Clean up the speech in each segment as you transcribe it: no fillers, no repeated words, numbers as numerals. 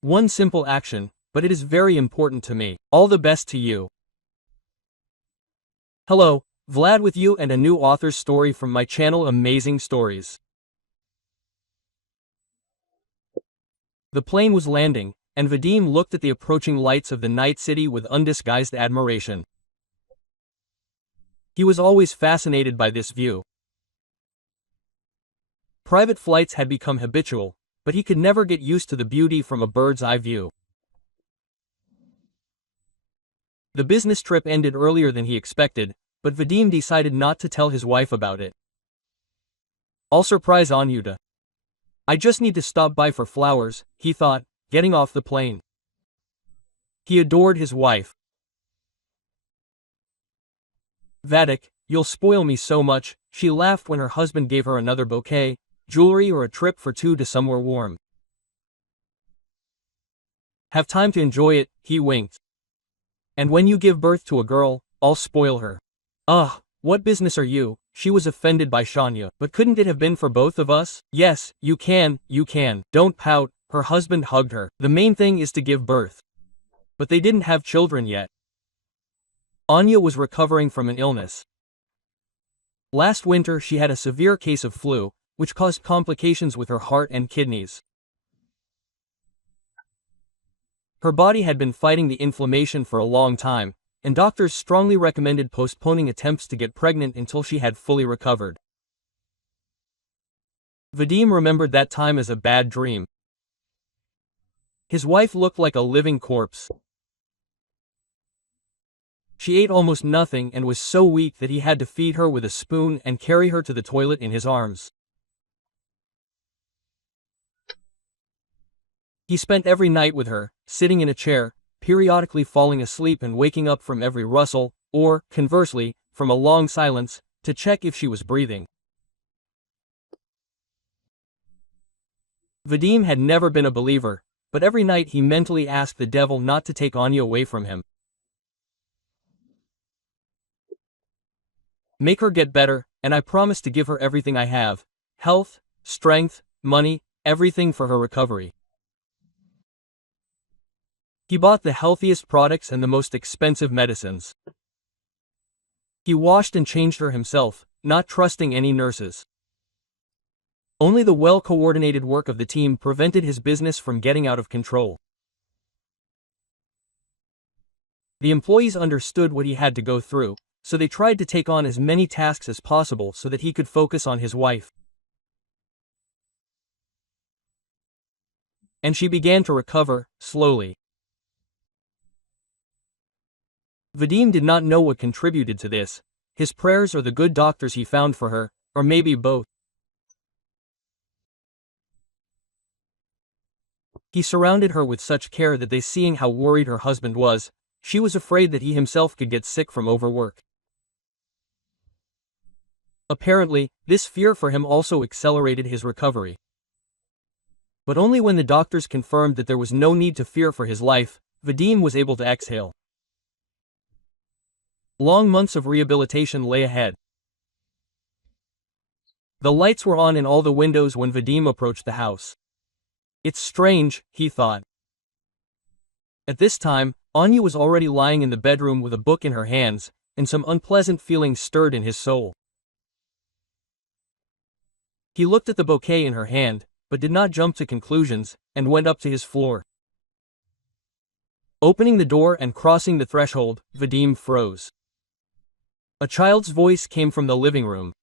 One simple action, but it is very important to me. All the best to you. Hello, Vlad with you and a new author's story from my channel Amazing Stories. The plane was landing, and Vadim looked at the approaching lights of the night city with undisguised admiration. He was always fascinated by this view. Private flights had become habitual, but he could never get used to the beauty from a bird's-eye view. The business trip ended earlier than he expected, but Vadim decided not to tell his wife about it. "I'll surprise Anyuta. I just need to stop by for flowers," he thought, getting off the plane. He adored his wife. "Vadik, you'll spoil me so much," she laughed when her husband gave her another bouquet, jewelry or a trip for two to somewhere warm. "Have time to enjoy it," he winked. "And when you give birth to a girl, I'll spoil her." "Ugh, what business are you?" She was offended by Shania. "But couldn't it have been for both of us?" "Yes, you can. Don't pout," her husband hugged her. "The main thing is to give birth." But they didn't have children yet. Anya was recovering from an illness. Last winter she had a severe case of flu, which caused complications with her heart and kidneys. Her body had been fighting the inflammation for a long time, and doctors strongly recommended postponing attempts to get pregnant until she had fully recovered. Vadim remembered that time as a bad dream. His wife looked like a living corpse. She ate almost nothing and was so weak that he had to feed her with a spoon and carry her to the toilet in his arms. He spent every night with her, sitting in a chair, periodically falling asleep and waking up from every rustle, or, conversely, from a long silence, to check if she was breathing. Vadim had never been a believer, but every night he mentally asked the devil not to take Anya away from him. "Make her get better, and I promise to give her everything I have. Health, strength, money, everything for her recovery." He bought the healthiest products and the most expensive medicines. He washed and changed her himself, not trusting any nurses. Only the well-coordinated work of the team prevented his business from getting out of control. The employees understood what he had to go through, so they tried to take on as many tasks as possible so that he could focus on his wife. And she began to recover, slowly. Vadim did not know what contributed to this, his prayers or the good doctors he found for her, or maybe both. He surrounded her with such care that seeing how worried her husband was, she was afraid that he himself could get sick from overwork. Apparently, this fear for him also accelerated his recovery. But only when the doctors confirmed that there was no need to fear for his life, Vadim was able to exhale. Long months of rehabilitation lay ahead. The lights were on in all the windows when Vadim approached the house. "It's strange," he thought. At this time, Anya was already lying in the bedroom with a book in her hands, and some unpleasant feelings stirred in his soul. He looked at the bouquet in her hand, but did not jump to conclusions, and went up to his floor. Opening the door and crossing the threshold, Vadim froze. A child's voice came from the living room.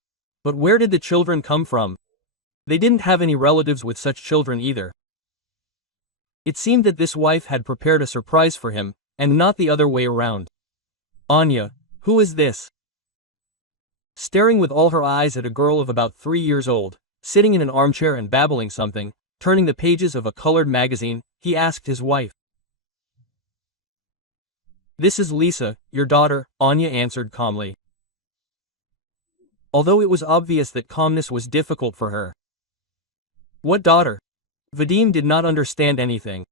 But where did the children come from? They didn't have any relatives with such children either. It seemed that this wife had prepared a surprise for him, and not the other way around. "Anya, who is this?" Staring with all her eyes at a girl of about 3 years old, sitting in an armchair and babbling something, turning the pages of a colored magazine, he asked his wife. "This is Lisa, your daughter," Anya answered calmly. Although it was obvious that calmness was difficult for her. "What daughter?" Vadim did not understand anything.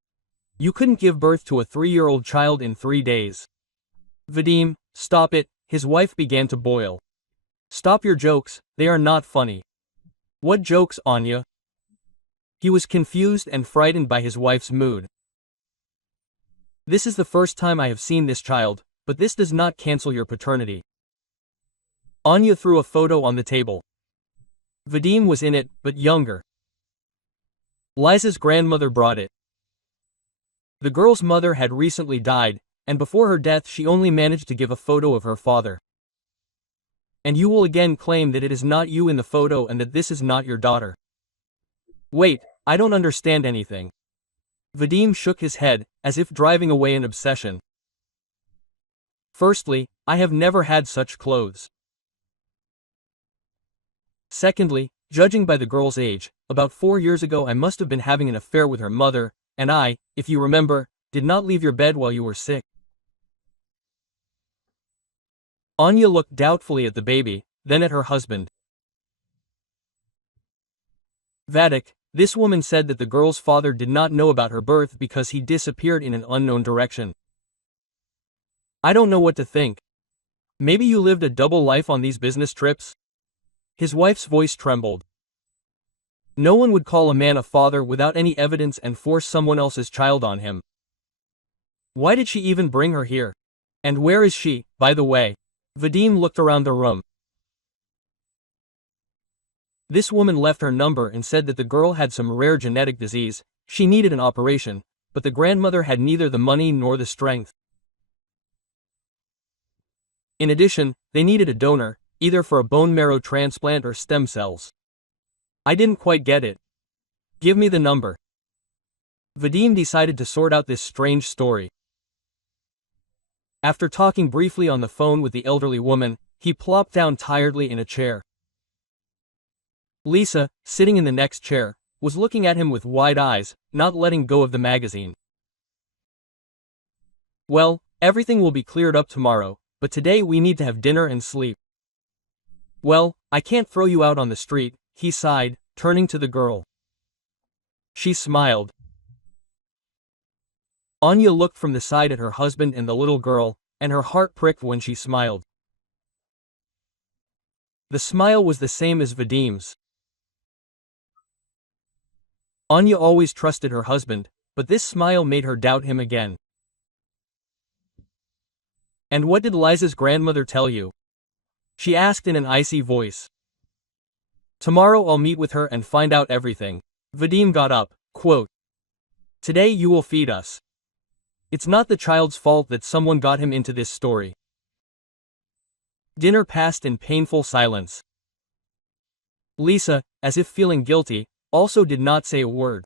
"You couldn't give birth to a 3-year-old child in 3 days." "Vadim, stop it," his wife began to boil. "Stop your jokes, they are not funny." "What jokes, Anya?" He was confused and frightened by his wife's mood. This is the first time I have seen this child, but this does not cancel your paternity. Anya threw a photo on the table. Vadim was in it, but younger. Liza's grandmother brought it. The girl's mother had recently died, and before her death she only managed to give a photo of her father. And you will again claim that it is not you in the photo and that this is not your daughter. Wait, I don't understand anything. Vadim shook his head, as if driving away an obsession. Firstly, I have never had such clothes. Secondly, judging by the girl's age, about 4 years ago I must have been having an affair with her mother, and I, if you remember, did not leave your bed while you were sick. Anya looked doubtfully at the baby, then at her husband. Vadik, this woman said that the girl's father did not know about her birth because he disappeared in an unknown direction. I don't know what to think. Maybe you lived a double life on these business trips? His wife's voice trembled. No one would call a man a father without any evidence and force someone else's child on him. Why did she even bring her here? And where is she, by the way? Vadim looked around the room. This woman left her number and said that the girl had some rare genetic disease, she needed an operation, but the grandmother had neither the money nor the strength. In addition, they needed a donor, either for a bone marrow transplant or stem cells. I didn't quite get it. Give me the number. Vadim decided to sort out this strange story. After talking briefly on the phone with the elderly woman, he plopped down tiredly in a chair. Lisa, sitting in the next chair, was looking at him with wide eyes, not letting go of the magazine. Well, everything will be cleared up tomorrow, but today we need to have dinner and sleep. Well, I can't throw you out on the street, he sighed, turning to the girl. She smiled. Anya looked from the side at her husband and the little girl, and her heart pricked when she smiled. The smile was the same as Vadim's. Anya always trusted her husband, but this smile made her doubt him again. And what did Liza's grandmother tell you? She asked in an icy voice. Tomorrow I'll meet with her and find out everything. Vadim got up, quote. Today you will feed us. It's not the child's fault that someone got him into this story. Dinner passed in painful silence. Lisa, as if feeling guilty, also did not say a word.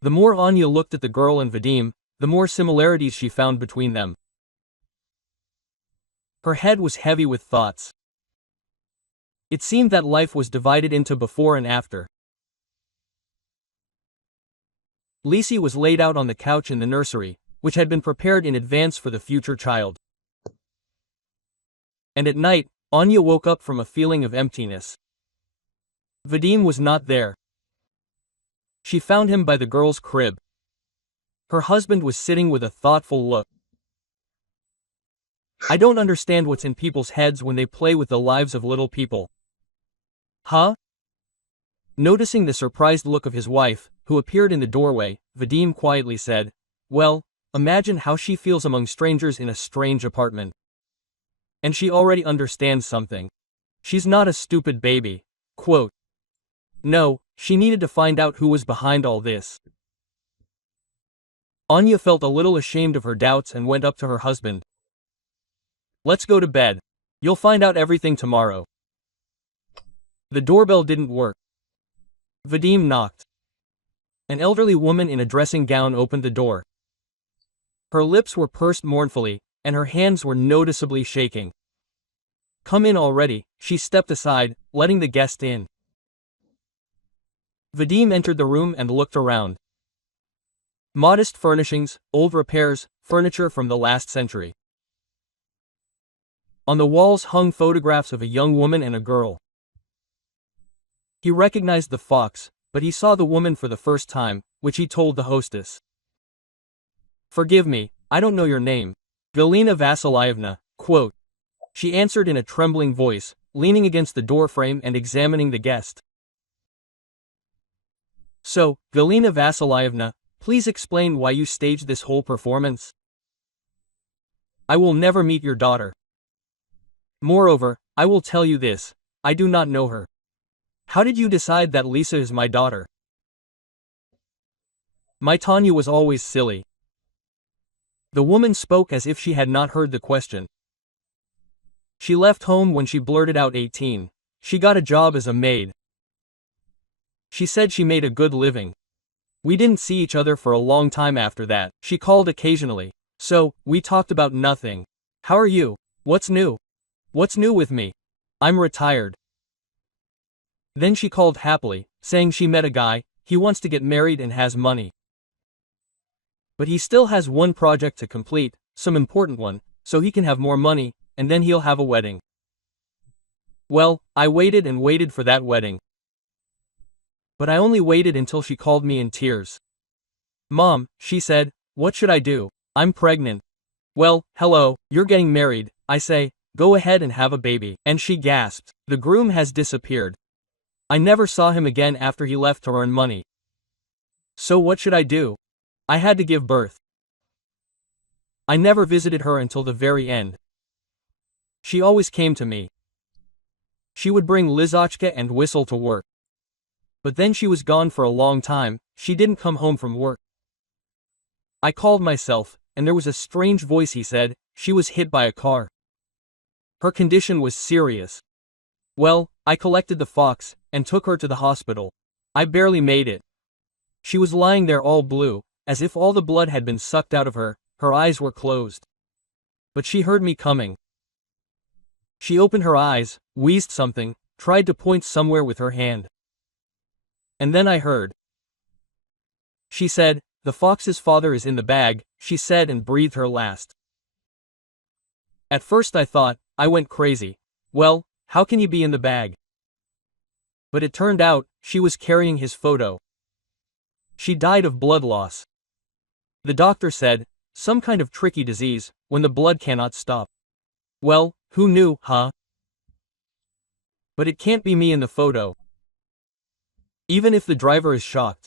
The more Anya looked at the girl and Vadim, the more similarities she found between them. Her head was heavy with thoughts. It seemed that life was divided into before and after. Lisi was laid out on the couch in the nursery, which had been prepared in advance for the future child. And at night, Anya woke up from a feeling of emptiness. Vadim was not there. She found him by the girl's crib. Her husband was sitting with a thoughtful look. I don't understand what's in people's heads when they play with the lives of little people. Huh? Noticing the surprised look of his wife, who appeared in the doorway, Vadim quietly said, well, imagine how she feels among strangers in a strange apartment. And she already understands something. She's not a stupid baby. Quote. No, she needed to find out who was behind all this. Anya felt a little ashamed of her doubts and went up to her husband. Let's go to bed. You'll find out everything tomorrow. The doorbell didn't work. Vadim knocked. An elderly woman in a dressing gown opened the door. Her lips were pursed mournfully, and her hands were noticeably shaking. Come in already, she stepped aside, letting the guest in. Vadim entered the room and looked around. Modest furnishings, old repairs, furniture from the last century. On the walls hung photographs of a young woman and a girl. He recognized the fox, but he saw the woman for the first time, which he told the hostess. Forgive me, I don't know your name. Galina Vasilyevna, quote. She answered in a trembling voice, leaning against the doorframe and examining the guest. So, Galina Vasilyevna, please explain why you staged this whole performance. I will never meet your daughter. Moreover, I will tell you this, I do not know her. How did you decide that Lisa is my daughter? My Tanya was always silly. The woman spoke as if she had not heard the question. She left home when she blurted out 18. She got a job as a maid. She said she made a good living. We didn't see each other for a long time after that. She called occasionally. So, we talked about nothing. How are you? What's new? What's new with me? I'm retired. Then she called happily, saying she met a guy, he wants to get married and has money. But he still has one project to complete, some important one, so he can have more money, and then he'll have a wedding. Well, I waited and waited for that wedding. But I only waited until she called me in tears. Mom, she said, what should I do? I'm pregnant. Well, hello, you're getting married, I say, go ahead and have a baby. And she gasped, the groom has disappeared. I never saw him again after he left to earn money. So what should I do? I had to give birth. I never visited her until the very end. She always came to me. She would bring Lizochka and whistle to work. But then she was gone for a long time, she didn't come home from work. I called myself, and there was a strange voice, he said, she was hit by a car. Her condition was serious. Well, I collected the fox, and took her to the hospital. I barely made it. She was lying there all blue, as if all the blood had been sucked out of her, her eyes were closed. But she heard me coming. She opened her eyes, wheezed something, tried to point somewhere with her hand. And then I heard. She said, the fox's father is in the bag, she said, and breathed her last. At first I thought, I went crazy. Well, how can he be in the bag? But it turned out, she was carrying his photo. She died of blood loss. The doctor said, some kind of tricky disease, when the blood cannot stop. Well, who knew, huh? But it can't be me in the photo. Even if the driver is shocked.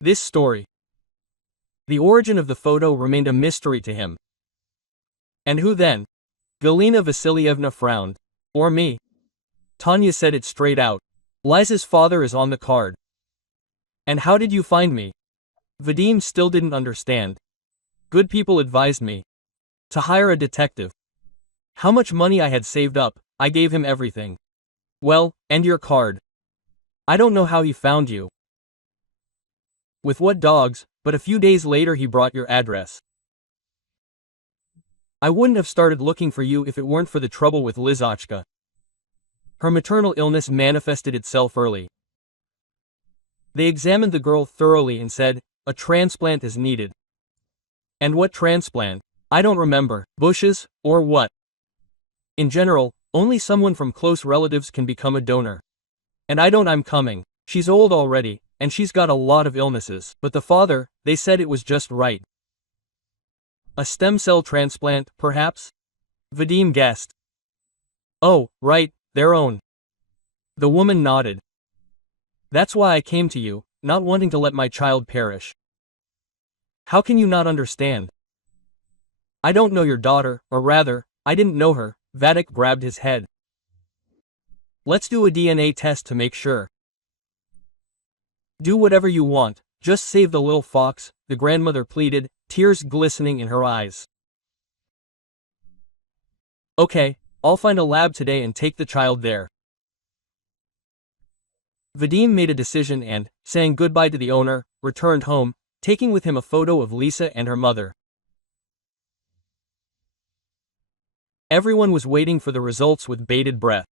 This story. The origin of the photo remained a mystery to him. And who then? Galina Vasilyevna frowned. Or me? Tanya said it straight out. Liza's father is on the card. And how did you find me? Vadim still didn't understand. Good people advised me to hire a detective. How much money I had saved up, I gave him everything. Well, and your card. I don't know how he found you. With what dogs, but a few days later he brought your address. I wouldn't have started looking for you if it weren't for the trouble with Lizochka. Her maternal illness manifested itself early. They examined the girl thoroughly and said, a transplant is needed. And what transplant? I don't remember. Bushes, or what? In general, only someone from close relatives can become a donor. And I'm coming. She's old already, and she's got a lot of illnesses. But the father, they said it was just right. A stem cell transplant, perhaps? Vadim guessed. Oh, right, their own. The woman nodded. That's why I came to you, not wanting to let my child perish. How can you not understand? I don't know your daughter, or rather, I didn't know her. Vadik grabbed his head. Let's do a DNA test to make sure. Do whatever you want, just save the little fox, the grandmother pleaded, tears glistening in her eyes. Okay, I'll find a lab today and take the child there. Vadim made a decision and, saying goodbye to the owner, returned home, taking with him a photo of Lisa and her mother. Everyone was waiting for the results with bated breath.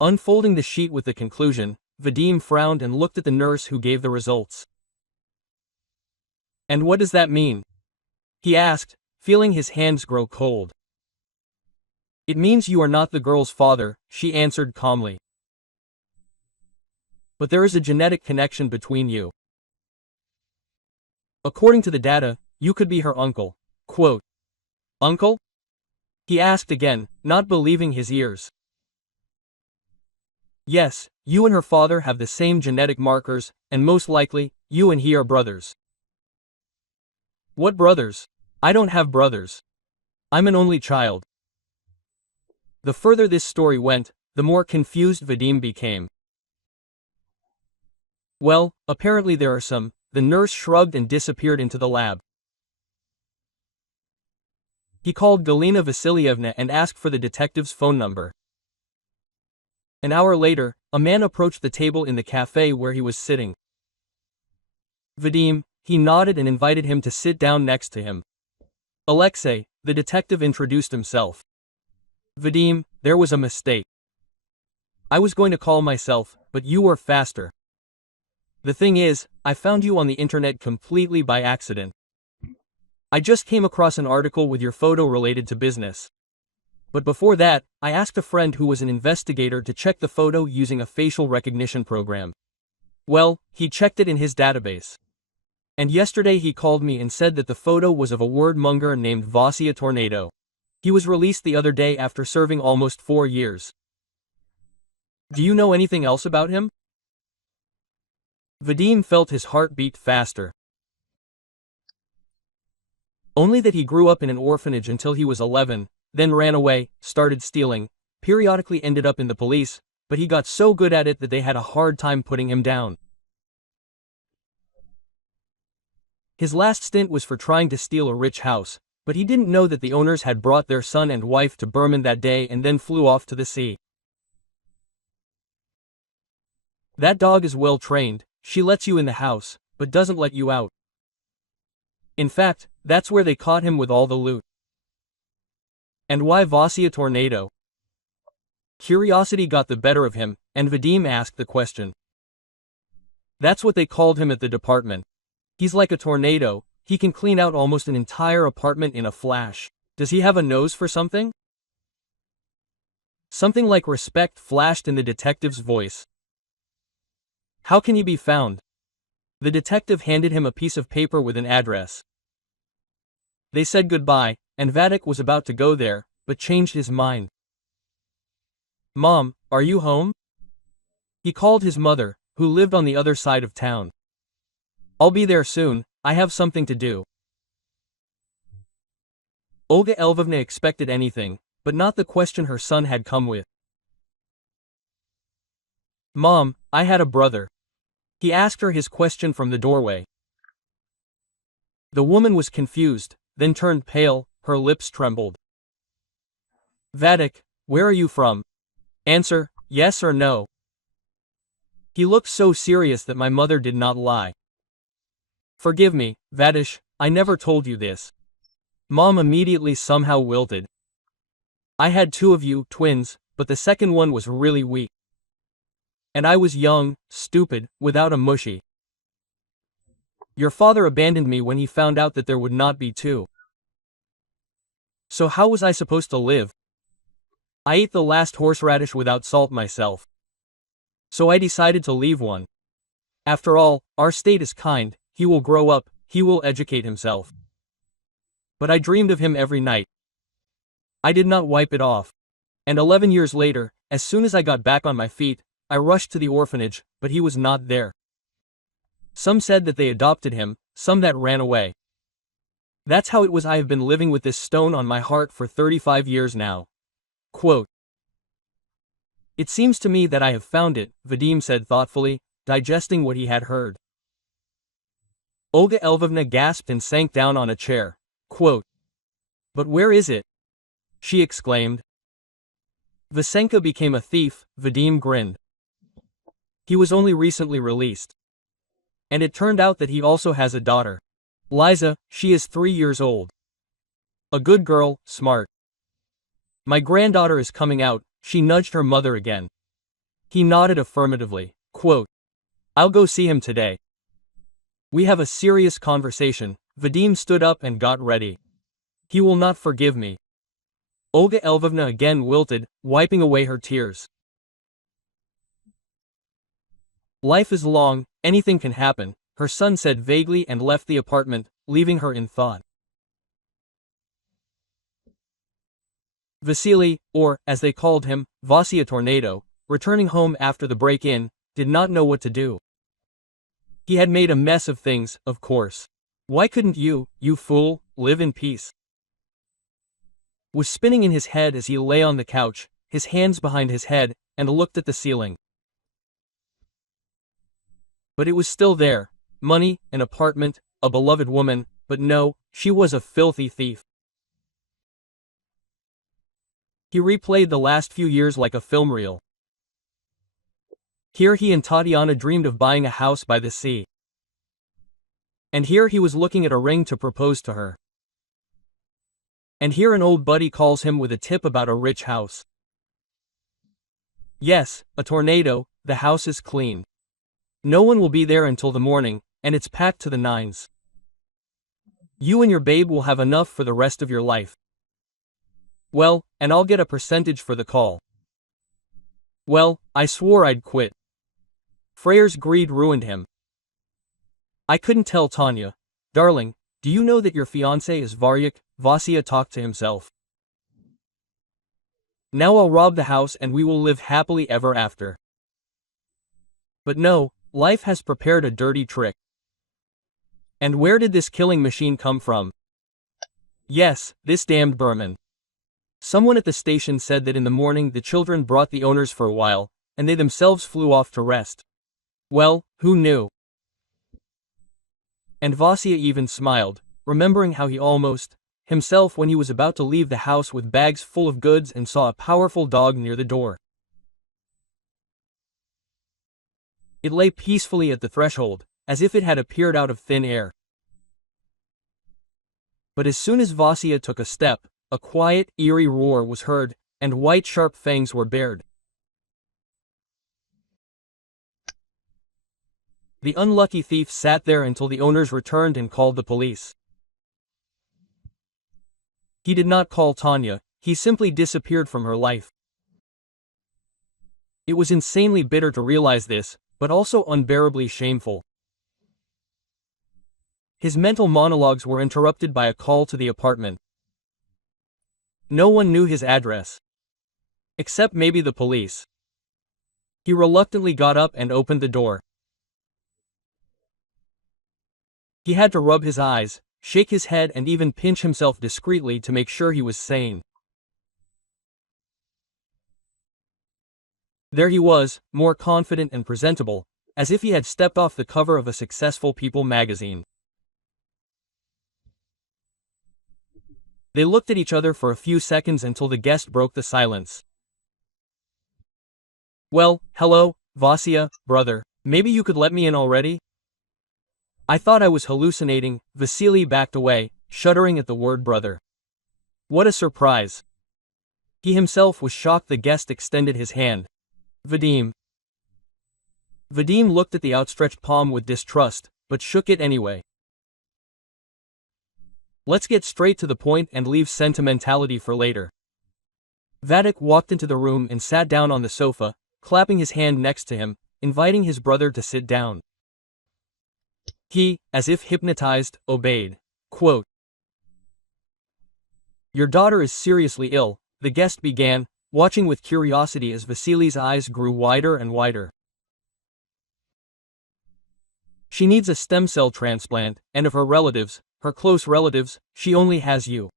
Unfolding the sheet with the conclusion, Vadim frowned and looked at the nurse who gave the results. And what does that mean? He asked, feeling his hands grow cold. It means you are not the girl's father, she answered calmly. But there is a genetic connection between you. According to the data, you could be her uncle. Quote, Uncle? He asked again, not believing his ears. Yes, You and her father have the same genetic markers, and most likely, you and he are brothers. What brothers? I don't have brothers. I'm an only child. The further this story went, the more confused Vadim became. Well, apparently there are some. The nurse shrugged and disappeared into the lab. He called Galina Vasilyevna and asked for the detective's phone number. An hour later, a man approached the table in the cafe where he was sitting. Vadim, he nodded and invited him to sit down next to him. Alexei, the detective introduced himself. Vadim, there was a mistake. I was going to call myself, but you were faster. The thing is, I found you on the internet completely by accident. I just came across an article with your photo related to business. But before that, I asked a friend who was an investigator to check the photo using a facial recognition program. Well, he checked it in his database. And yesterday he called me and said that the photo was of a wordmonger named Vasya Tornado. He was released the other day after serving almost 4 years. Do you know anything else about him? Vadim felt his heart beat faster. Only that he grew up in an orphanage until he was 11, then ran away, started stealing, periodically ended up in the police, but he got so good at it that they had a hard time putting him down. His last stint was for trying to steal a rich house, but he didn't know that the owners had brought their son and wife to Berman that day and then flew off to the sea. That dog is well trained, she lets you in the house, but doesn't let you out. In fact, that's where they caught him with all the loot. And why Vasya Tornado? Curiosity got the better of him, and Vadim asked the question. That's what they called him at the department. He's like a tornado, he can clean out almost an entire apartment in a flash. Does he have a nose for something? Something like respect flashed in the detective's voice. How can he be found? The detective handed him a piece of paper with an address. They said goodbye, and Vadik was about to go there, but changed his mind. Mom, are you home? He called his mother, who lived on the other side of town. I'll be there soon, I have something to do. Olga Lvovna expected anything, but not the question her son had come with. Mom, I had a brother. He asked her his question from the doorway. The woman was confused, then turned pale, her lips trembled. Vadik, where are you from? Answer, yes or no. He looked so serious that my mother did not lie. Forgive me, Vadish, I never told you this. Mom immediately somehow wilted. I had 2 of you, twins, but the second one was really weak. And I was young, stupid, without a mushy. Your father abandoned me when he found out that there would not be 2. So how was I supposed to live? I ate the last horseradish without salt myself. So I decided to leave one. After all, our state is kind, he will grow up, he will educate himself. But I dreamed of him every night. I did not wipe it off. And 11 years later, as soon as I got back on my feet, I rushed to the orphanage, but he was not there. Some said that they adopted him, some that ran away. That's how it was. I have been living with this stone on my heart for 35 years now. Quote. It seems to me that I have found it, Vadim said thoughtfully, digesting what he had heard. Olga Lvovna gasped and sank down on a chair. Quote. But where is it? She exclaimed. Vasenka became a thief, Vadim grinned. He was only recently released. And it turned out that he also has a daughter. Liza, she is 3 years old. A good girl, smart. My granddaughter is coming out, she nudged her mother again. He nodded affirmatively. Quote. I'll go see him today. We have a serious conversation. Vadim stood up and got ready. He will not forgive me. Olga Lvovna again wilted, wiping away her tears. Life is long, anything can happen, her son said vaguely and left the apartment, leaving her in thought. Vasily, or, as they called him, Vasya Tornado, returning home after the break-in, did not know what to do. He had made a mess of things, of course. Why couldn't you fool, live in peace? Was spinning in his head as he lay on the couch, his hands behind his head, and looked at the ceiling. But it was still there. Money, an apartment, a beloved woman, but no, she was a filthy thief. He replayed the last few years like a film reel. Here he and Tatiana dreamed of buying a house by the sea. And here he was looking at a ring to propose to her. And here an old buddy calls him with a tip about a rich house. Yes, a tornado, the house is clean. No one will be there until the morning, and it's packed to the nines. You and your babe will have enough for the rest of your life. Well, and I'll get a percentage for the call. Well, I swore I'd quit. Freyr's greed ruined him. I couldn't tell Tanya. Darling, do you know that your fiancé is Varyuk? Vasya talked to himself. Now I'll rob the house and we will live happily ever after. But no, life has prepared a dirty trick. And where did this killing machine come from? Yes, this damned Berman. Someone at the station said that in the morning the children brought the owners for a while, and they themselves flew off to rest. Well, who knew? And Vasya even smiled, remembering how he almost, himself when he was about to leave the house with bags full of goods and saw a powerful dog near the door. It lay peacefully at the threshold, as if it had appeared out of thin air. But as soon as Vasya took a step, a quiet, eerie roar was heard, and white sharp fangs were bared. The unlucky thief sat there until the owners returned and called the police. He did not call Tanya, he simply disappeared from her life. It was insanely bitter to realize this, but also unbearably shameful. His mental monologues were interrupted by a call to the apartment. No one knew his address. Except maybe the police. He reluctantly got up and opened the door. He had to rub his eyes, shake his head and even pinch himself discreetly to make sure he was sane. There he was, more confident and presentable, as if he had stepped off the cover of a successful People magazine. They looked at each other for a few seconds until the guest broke the silence. Well, hello, Vasya, brother, maybe you could let me in already? I thought I was hallucinating. Vasily backed away, shuddering at the word brother. What a surprise. He himself was shocked the guest extended his hand. Vadim. Vadim looked at the outstretched palm with distrust, but shook it anyway. Let's get straight to the point and leave sentimentality for later. Vadik walked into the room and sat down on the sofa, clapping his hand next to him, inviting his brother to sit down. He, as if hypnotized, obeyed. Quote, Your daughter is seriously ill, the guest began, watching with curiosity as Vasily's eyes grew wider and wider. She needs a stem cell transplant, and of her relatives, her close relatives, she only has you.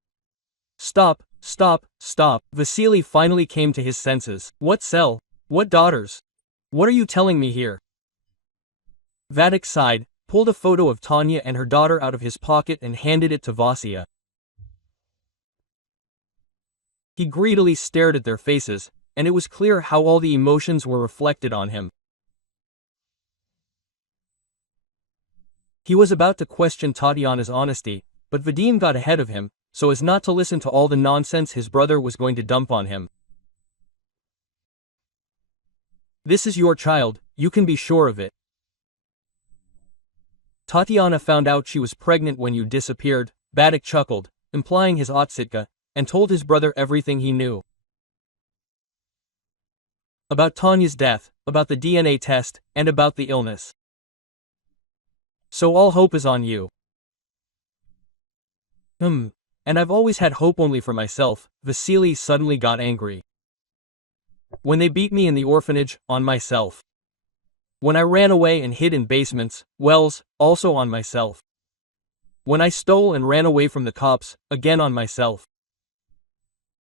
Stop, stop, stop. Vasily finally came to his senses. What cell? What daughters? What are you telling me here? Vadik sighed, pulled a photo of Tanya and her daughter out of his pocket and handed it to Vasya. He greedily stared at their faces, and it was clear how all the emotions were reflected on him. He was about to question Tatiana's honesty, but Vadim got ahead of him, so as not to listen to all the nonsense his brother was going to dump on him. This is your child, you can be sure of it. Tatiana found out she was pregnant when you disappeared, Vadik chuckled, implying his otsitka, and told his brother everything he knew. About Tanya's death, about the DNA test, and about the illness. So all hope is on you. And I've always had hope only for myself. Vasily suddenly got angry. When they beat me in the orphanage, on myself. When I ran away and hid in basements, wells, also on myself. When I stole and ran away from the cops, again on myself.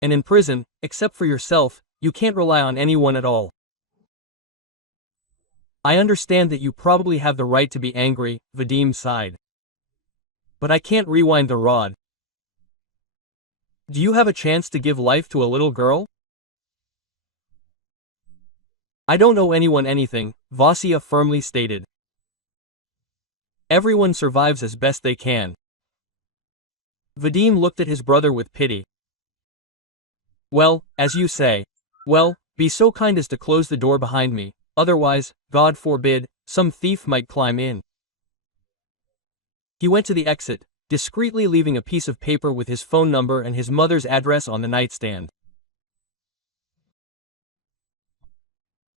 And in prison, except for yourself, you can't rely on anyone at all. I understand that you probably have the right to be angry, Vadim sighed. But I can't rewind the rod. Do you have a chance to give life to a little girl? I don't owe anyone anything, Vasya firmly stated. Everyone survives as best they can. Vadim looked at his brother with pity. Well, as you say. Well, be so kind as to close the door behind me, otherwise, God forbid, some thief might climb in. He went to the exit, discreetly leaving a piece of paper with his phone number and his mother's address on the nightstand.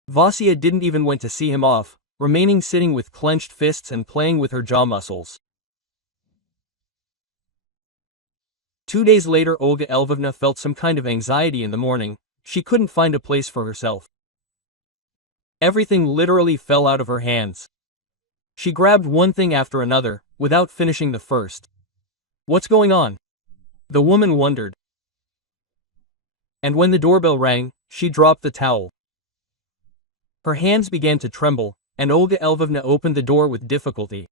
Vasya didn't even went to see him off, remaining sitting with clenched fists and playing with her jaw muscles. 2 days later, Olga Lvovna felt some kind of anxiety in the morning. She couldn't find a place for herself. Everything literally fell out of her hands. She grabbed one thing after another, without finishing the first. What's going on? The woman wondered. And when the doorbell rang, she dropped the towel. Her hands began to tremble, and Olga Lvovna opened the door with difficulty.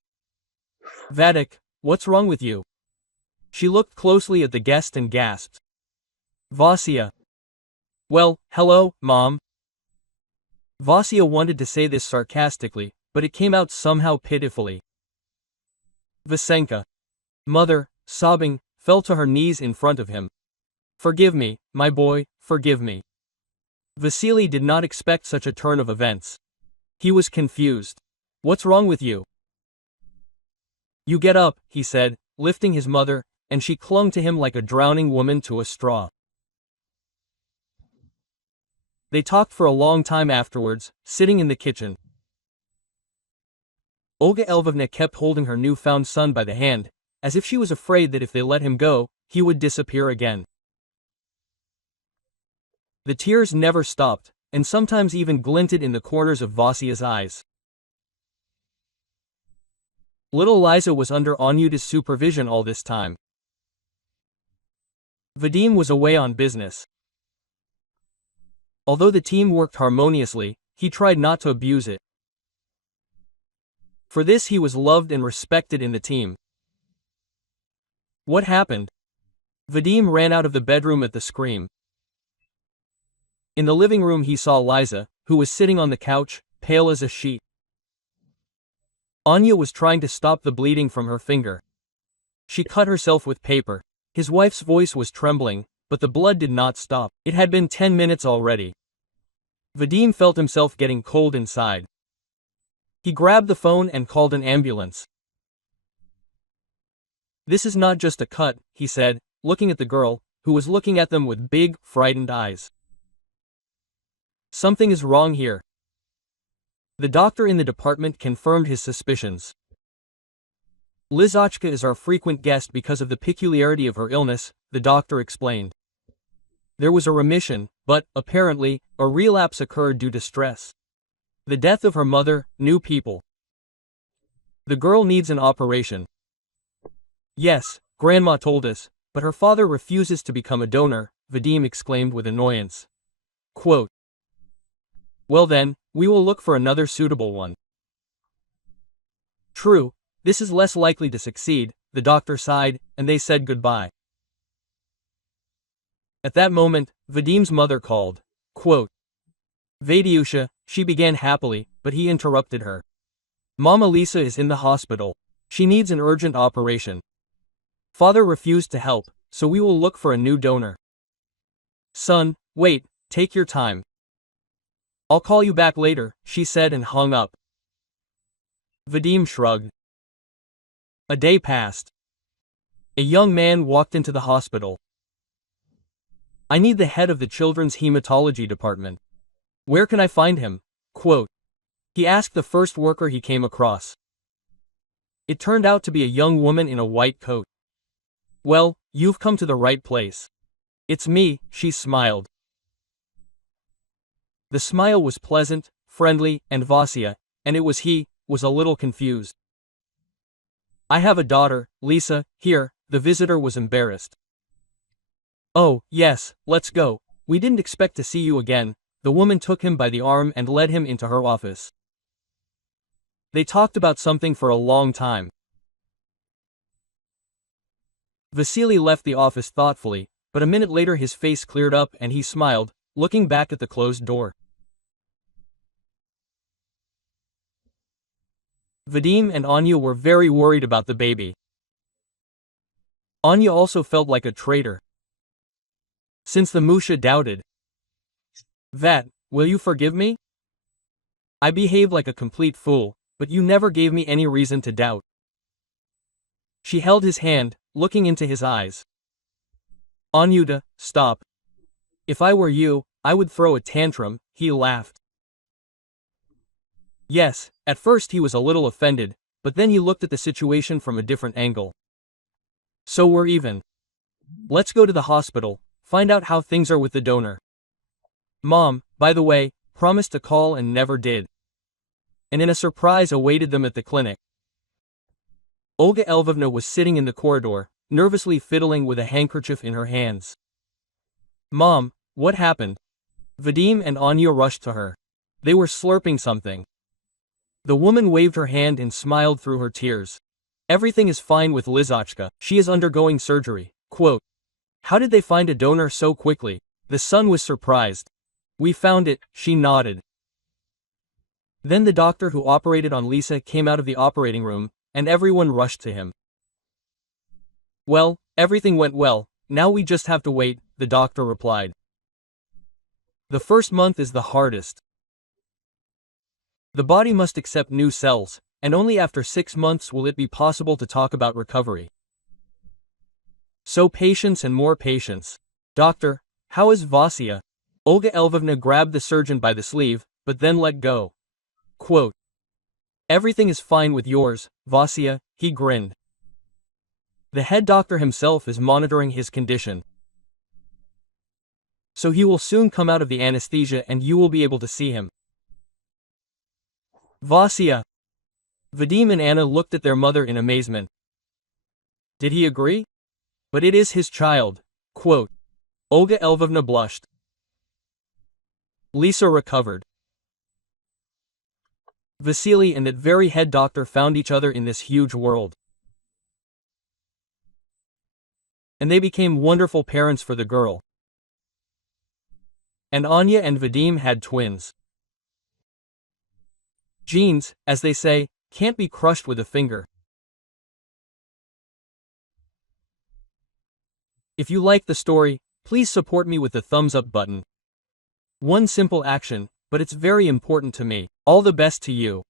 Vadik, what's wrong with you? She looked closely at the guest and gasped. Vasya. Well, hello, Mom. Vasya wanted to say this sarcastically, but it came out somehow pitifully. Vasenka. Mother, sobbing, fell to her knees in front of him. Forgive me, my boy, forgive me. Vasily did not expect such a turn of events. He was confused. What's wrong with you? You get up, he said, lifting his mother, and she clung to him like a drowning woman to a straw. They talked for a long time afterwards, sitting in the kitchen. Olga Lvovna kept holding her newfound son by the hand, as if she was afraid that if they let him go, he would disappear again. The tears never stopped, and sometimes even glinted in the corners of Vasya's eyes. Little Liza was under Anyuta's supervision all this time. Vadim was away on business. Although the team worked harmoniously, he tried not to abuse it. For this he was loved and respected in the team. What happened? Vadim ran out of the bedroom at the scream. In the living room he saw Liza, who was sitting on the couch, pale as a sheet. Anya was trying to stop the bleeding from her finger. She cut herself with paper. His wife's voice was trembling, but the blood did not stop. It had been 10 minutes already. Vadim felt himself getting cold inside. He grabbed the phone and called an ambulance. This is not just a cut, he said, looking at the girl, who was looking at them with big, frightened eyes. Something is wrong here. The doctor in the department confirmed his suspicions. Lizochka is our frequent guest because of the peculiarity of her illness, the doctor explained. There was a remission, but, apparently, a relapse occurred due to stress. The death of her mother, new people. The girl needs an operation. Yes, Grandma told us, but her father refuses to become a donor, Vadim exclaimed with annoyance. Quote. Well then, we will look for another suitable one. True, this is less likely to succeed, the doctor sighed, and they said goodbye. At that moment, Vadim's mother called. Quote. Vadyusha, she began happily, but he interrupted her. Mama Lisa is in the hospital. She needs an urgent operation. Father refused to help, so we will look for a new donor. Son, wait, take your time. I'll call you back later, she said and hung up. Vadim shrugged. A day passed. A young man walked into the hospital. I need the head of the children's hematology department. Where can I find him? Quote. He asked the first worker he came across. It turned out to be a young woman in a white coat. Well, you've come to the right place. It's me, she smiled. The smile was pleasant, friendly, and Vasya, and it was was a little confused. I have a daughter, Lisa, here. The visitor was embarrassed. Oh, yes, let's go. We didn't expect to see you again. The woman took him by the arm and led him into her office. They talked about something for a long time. Vasily left the office thoughtfully, but a minute later his face cleared up and he smiled, looking back at the closed door. Vadim and Anya were very worried about the baby. Anya also felt like a traitor, since the Musha doubted. That, will you forgive me? I behaved like a complete fool, but you never gave me any reason to doubt. She held his hand, looking into his eyes. Anyuta, stop. If I were you, I would throw a tantrum, he laughed. Yes, at first he was a little offended, but then he looked at the situation from a different angle. So we're even. Let's go to the hospital, find out how things are with the donor. Mom, by the way, promised to call and never did. And in a surprise awaited them at the clinic. Olga Lvovna was sitting in the corridor, nervously fiddling with a handkerchief in her hands. Mom, what happened? Vadim and Anya rushed to her. They were slurping something. The woman waved her hand and smiled through her tears. Everything is fine with Lizachka, she is undergoing surgery. Quote, how did they find a donor so quickly? The son was surprised. We found it, she nodded. Then the doctor who operated on Lisa came out of the operating room, and everyone rushed to him. Well, everything went well, now we just have to wait, the doctor replied. The first month is the hardest. The body must accept new cells, and only after 6 months will it be possible to talk about recovery. So patience and more patience. Doctor, how is Vasya? Olga Lvovna grabbed the surgeon by the sleeve, but then let go. Quote, everything is fine with yours, Vasya, he grinned. The head doctor himself is monitoring his condition. So he will soon come out of the anesthesia and you will be able to see him. Vasya. Vadim and Anna looked at their mother in amazement. Did he agree? But it is his child. Quote, Olga Lvovna blushed. Lisa recovered. Vasily and that very head doctor found each other in this huge world. And they became wonderful parents for the girl. And Anya and Vadim had twins. Genes, as they say, can't be crushed with a finger. If you like the story, please support me with the thumbs up button. One simple action, but it's very important to me. All the best to you.